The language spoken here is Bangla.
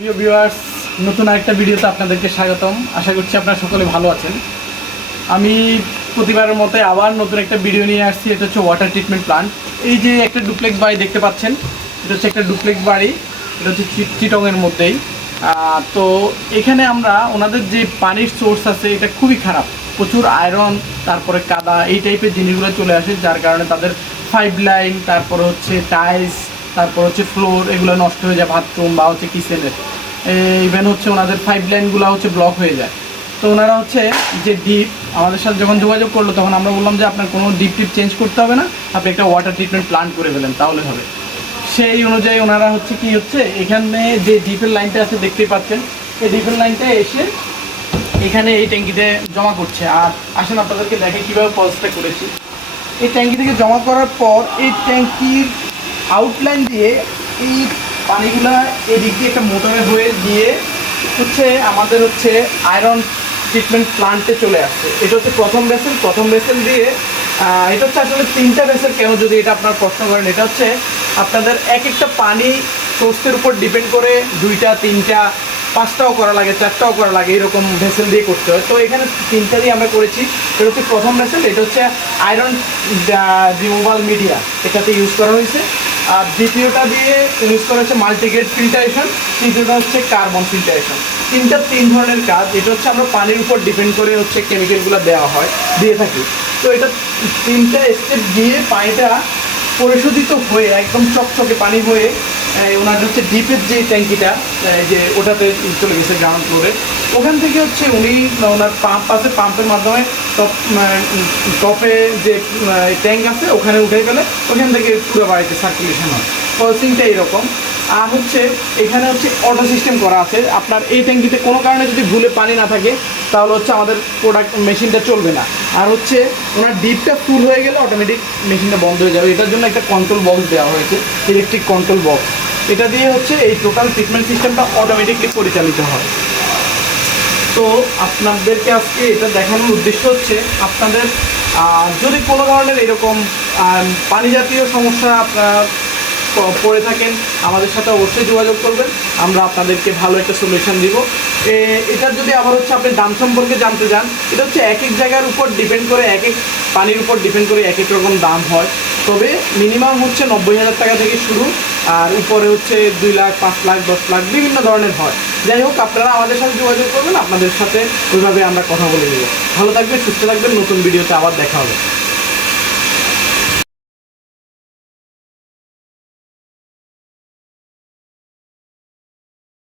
প্রিয় ভিউয়ার্স নতুন আরেকটা ভিডিওতে আপনাদেরকে স্বাগতম। আশা করছি আপনারা সকলে ভালো আছেন। আমি প্রতিবারের মতো আবার নতুন একটা ভিডিও নিয়ে আসছি, এটা হচ্ছে ওয়াটার ট্রিটমেন্ট প্লান্ট এই যে একটা ডুপ্লেক্স বাড়ি দেখতে পাচ্ছেন, এটা হচ্ছে একটা ডুপ্লেক্স বাড়ি, এটা হচ্ছে চিটংয়ের মধ্যেই। তো এখানে আমরা ওনাদের যে পানির সোর্স আছে, এটা খুবই খারাপ। প্রচুর আয়রন তারপরে কাদা, এই টাইপের জিনিসগুলো চলে আসে, যার কারণে তাদের পাইপ লাইন তারপরে হচ্ছে টাইলস তারপর হচ্ছে ফ্লোর এগুলো নষ্ট হয়ে যায় বাথরুম বা হচ্ছে কিচেনের ইভেন হচ্ছে ওনাদের পাইপ লাইনগুলো হচ্ছে ব্লক হয়ে যায়। তো ওনারা হচ্ছে যে ডিপ আমাদের সাথে যখন যোগাযোগ করল, তখন আমরা বললাম যে আপনার কোনো ডিপ টিপ চেঞ্জ করতে হবে না, আপনি একটা ওয়াটার ট্রিটমেন্ট প্লান্ট করে ফেলেন, তাহলে হবে। সেই অনুযায়ী ওনারা হচ্ছে কি হচ্ছে, এখানে যে ডিপের লাইনটা আছে, দেখতেই পাচ্ছেন, এই ডিপের লাইনটা এসে এখানে এই ট্যাঙ্কিতে জমা করছে। আর আসেন আপনাদেরকে দেখে কীভাবে পজটা করেছি। এই ট্যাঙ্কি থেকে জমা করার পর এই ট্যাঙ্কির আউটলাইন দিয়ে এই পানিগুলা এই দিক দিয়ে একটা মোটরে হয়ে দিয়ে হচ্ছে আমাদের হচ্ছে আয়রন ট্রিটমেন্ট প্লান্টে চলে আসছে। এটা হচ্ছে প্রথম ভেসেল প্রথম ভেসেল দিয়ে এটা হচ্ছে আসলে তিনটা ভেসেল কেন যদি এটা আপনার প্রশ্ন করেন, এটা হচ্ছে আপনাদের এক একটা পানি সোর্সের উপর ডিপেন্ড করে দুইটা, তিনটা, পাঁচটাও করা লাগে, চারটাও করা লাগে, এরকম ভেসেল দিয়ে করতে হয়। তো এখানে তিনটা দিয়ে আমরা করেছি, এটা হচ্ছে প্রথম ভেসেল এটা হচ্ছে আয়রন রিমুভাল মিডিয়া এটাতে ইউজ করা হয়েছে। আর দ্বিতীয়টা দিয়ে ইউজ করা হচ্ছে মাল্টিগ্রেড ফিল্টারেশন তৃতীয়টা হচ্ছে কার্বন ফিল্টারেশন তিনটা তিন ধরনের কাজ, এটা হচ্ছে আমরা পানির উপর ডিপেন্ড করে হচ্ছে কেমিক্যালগুলো দেওয়া হয়, দিয়ে থাকি। তো এটা তিনটা স্টেপ দিয়ে পানিটা পরিশোধিত হয়ে, একদম চকচকে পানি হয়ে ওনার হচ্ছে ডিপের যে ট্যাঙ্কিটা যে ওটাতে চলে গেছে গ্রাউন্ড ফ্লোরে ওখান থেকে হচ্ছে উনি ওনার পাম্প আছে পাম্পের মাধ্যমে টপ টপে যে ট্যাঙ্ক আছে, ওখানে উঠে গেলে ওখান থেকে পুরো বাড়িতে সার্কুলেশন হয়। প্রসেসিংটা এরকম। আর হচ্ছে এখানে হচ্ছে অটো সিস্টেম করা আছে। আপনার এই ট্যাঙ্কিতে কোনো কারণে যদি ভুলে পানি না থাকে, তাহলে হচ্ছে আমাদের প্রোডাক্ট মেশিনটা চলবে না। আর হচ্ছে ওনার ডিপটা ফুল হয়ে গেলে অটোমেটিক মেশিনটা বন্ধ হয়ে যাবে। এটার জন্য একটা কন্ট্রোল বক্স দেওয়া হয়েছে ইলেকট্রিক কন্ট্রোল বক্স এটা দিয়ে হচ্ছে এই টোটাল ট্রিটমেন্ট সিস্টেমটা অটোমেটিকলি পরিচালিত হয়। তো আপনাদেরকে আজকে এটা দেখানোর উদ্দেশ্য হচ্ছে, আপনাদের যদি কোনো ধরনের এরকম পানি জাতীয় সমস্যা আপনারা পড়ে থাকেন, আমাদের সাথে অবশ্যই যোগাযোগ করবেন। আমরা আপনাদেরকে ভালো একটা সলিউশন দিব। এটার যদি আবার হচ্ছে আপনি দাম সম্পর্কে জানতে চান এটা হচ্ছে এক এক জায়গার উপর ডিপেন্ড করে, এক এক পানির উপর ডিপেন্ড করে এক এক রকম দাম হয়। তবে মিনিমাম হচ্ছে নব্বই হাজার টাকা থেকে শুরু, আর উপরে হচ্ছে দুই লাখ, পাঁচ লাখ, দশ লাখ, বিভিন্ন ধরনের হয়। যাই হোক, আপনারা আমাদের সাথে যোগাযোগ করবেন, আপনাদের সাথে ওইভাবে আমরা কথা বলে দেবো ভালো থাকবেন, সুস্থ থাকবেন, নতুন ভিডিওতে আবার দেখা হবে।